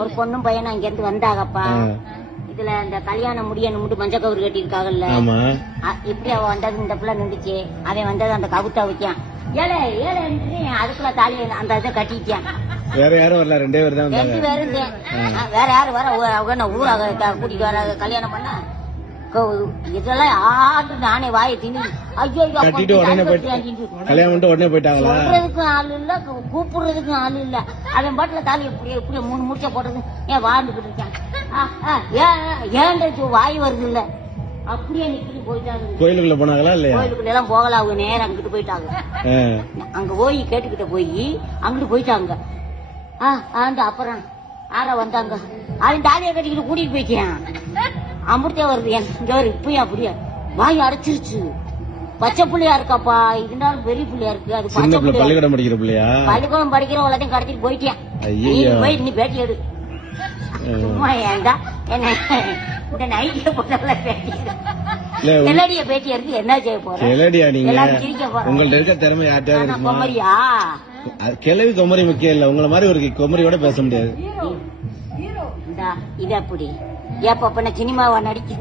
ஒரு பொண்ணும் பையனும் அங்க இருந்து வந்தாகப்பா. இதுல இந்த கல்யாணம் முடியணும் மஞ்சள் கவுரு கட்டிருக்காங்கல்ல, இப்படி அவ வந்தது இந்த பிள்ளை நின்றுச்சு. அவன் வந்தது அந்த கவுத்தா வைக்கான், ஏழை ஏழை அதுக்குள்ள தாலி அந்த இதை கட்டிட்டான். வேற யாரும் வரல, 2 பேர் தான். 2 பேரும் வேற யாரும் வர அவங்க ஊராக கூட்டிட்டு வர கல்யாணம் பண்ண இதெல்லாம் ஆட்டு நானே வாயை தின்னு ஐயோ கட்டிட்டு உடனே கல்யாணம் பண்ணிட்டு உடனே போயிட்டாங்களா? சொல்றதுக்கும் ஆள் இல்ல, கூப்பிடுறதுக்கும் ஆள் இல்ல. அவன் பாட்டுல தாலி எப்படி 3 முடிச்ச போட்டது ஏன் வாழ்ந்துகிட்டு இருக்கான். ஏன் வாய் வருது இல்ல, அப்படியே நிக்கிட்டு போயிட்டாங்க. கோயிலுக்குள்ள போனாங்களா இல்லையா? கோயிலுக்குள்ள எல்லாம் போகல, அவங்க நேரம் அங்கிட்டு போயிட்டாங்க. அங்க போய் கேட்டுக்கிட்ட போய் அங்கிட்டு போயிட்டாங்க. அப்புறம் ஆற வந்தாங்க, அவன் தாலியை கட்டிக்கிட்டு கூட்டிட்டு போயிட்டான். அமிர்தே வருது இங்க வரும் இப்பயும் அப்படியே வாய் அடைச்சிருச்சு. பச்சை புள்ளையா இருக்காப்பா, இருந்தாலும் பெரிய புள்ளையா இருக்கு. அது பள்ளிக்கூடம் படிக்கிற பிள்ளையா? பள்ளிக்கூடம் படிக்கிற எல்லாத்தையும் கடத்திட்டு போயிட்டேன். போய் நீ பேட்டி எடு. சும்மா ஏண்டா என்ன இந்த நைட்டிய போட்டல பேட்டி எல்லடிய பேட்டி எடுத்து என்ன செய்ய போறேன்? எல்லாரும் சிரிக்க போறேன். உங்கள்ட்ட இருக்க திறமை யார்ட்டாவது கொமரியா? கிளவி கொமரி முக்கியம் இல்ல, உங்களை மாதிரி ஒரு கொமரியோட பேச முடியாது. இது அப்படி ஏப்ப சினிமாவா நடிக்க